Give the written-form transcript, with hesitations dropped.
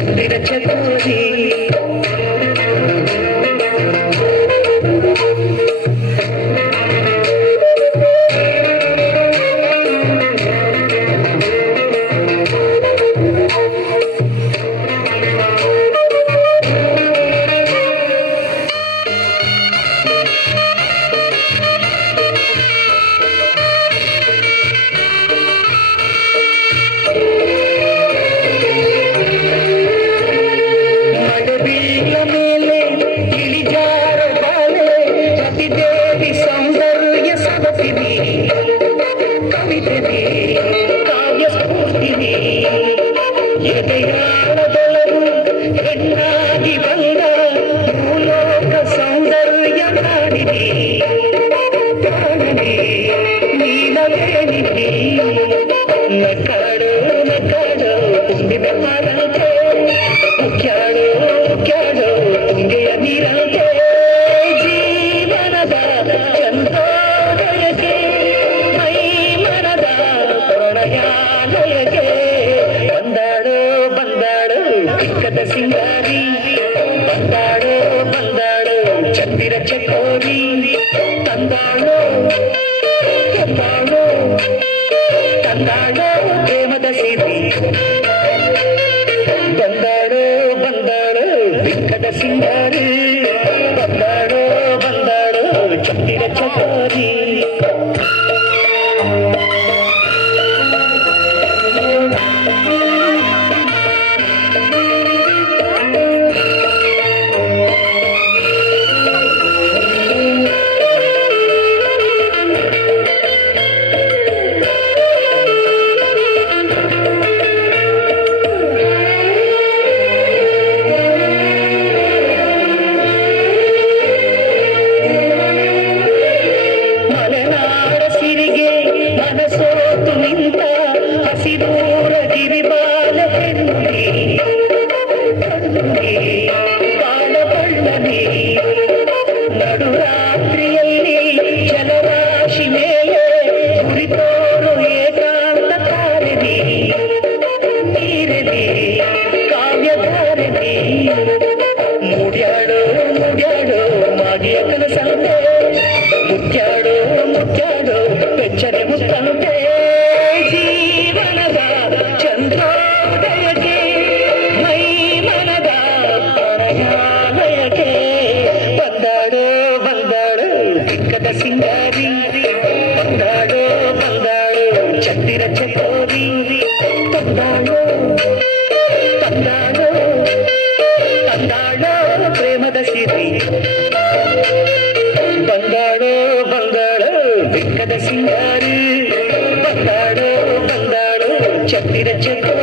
ಚಂದಿರ ಚಕೋರಿ ಕಾವ್ಯ ಸ್ಫೂರ್ತಿನಿ ಎದೆಯಾಳದೊಳರು ಹೆಣ್ಣಾಗಿ ಬಂದ ಭೂಲೋಕ ಸೌಂದರ್ಯ ಕಾಡಿನಿ ಕಾಣನಿ ನೀನವೇಣಿನಿ ನಕಾಡೋ ನಕಾಡೋ ತುಂಬಿದ ಹಾರಂತೆ ಮುಖ್ಯಾಡೋ ಮುಖ್ಯಾಡೋ ತುಂಗೆಯ ನೀರಂತೆ ಜೀವನದ ಚಂದೋದಯಕ್ಕೆ ಬಂದಾಡೋ ಬಂದಾಡೋ ಚಿಕ್ಕದ ಸಿಂಗಾರಿ ಬಂದಾಡೋ ಬಂದಾಡೋ ಚಂದಿರ ಚಕೋರಿ ತಂದಾಡೋ ತಂದಾಡೋ ತಂದಾಡೋ ಪ್ರೇಮದ ಸಿರಿ ಬಂದಾಡೋ ಬಂದಾಡೋ ಚಿಕ್ಕದ ಸಿಂಗಾರಿ ಬಂದಾಡೋ ಬಂದಾಡೋ ಚಂದಿರ ಚಕೋರಿ ಮನಸೋತು ನಿಂತ ಹಸಿದೂರ ಗಿರಿಬಾಲ ಹೆಣ್ಣಿ ಬಾಲ ಬಳ್ಳನಿ ನಡುರಾತ್ರಿಯಲ್ಲಿ ಜಲರಾಶಿ ಮೇಲೆ ಕುರಿತೋರು ಏಕಾಂತ ತಾರಿನಿ ನೀರಿನಿ ಕಾವ್ಯಧಾರಿನಿ ಮುಡ್ಯಾಡೋ ಮುಡ್ಯಾಡೋ ಮಾಗಿಯ ಕನಸಂತೆ ಮುತ್ಯಾಡೋ ಮುತ್ಯಾಡೋ ಬೆಚ್ಚನೆ ಮುತ್ತಂತೆ ಜೀವನದ ಚಂದ್ರೋದಯಕ್ಕೆ ಮೈ ಮನದ ಪ್ರಣಯಾಲಯಕ್ಕೆ ಬಂದಾಡೋ ಬಂದಾಡೋ ಚಿಕ್ಕದ ಸಿಂಗಾರಿ ಬಂದಾಡೋ ಬಂದಾಡೋ ಚಂದಿರ ಚಕೋರಿ ತಂದಾಡೋ ತಂದಾಡೋ ತಂದಾಡೋ ಪ್ರೇಮದ ಸಿರಿ ಬಂದಾಡೋ ಬಂದಾಡೋ ಚಿಕ್ಕದ ಸಿಂಗಾರಿ ಬಂದಾಡೋ ಬಂದಾಡೋ ಚಂದಿರ ಚಕೋರಿ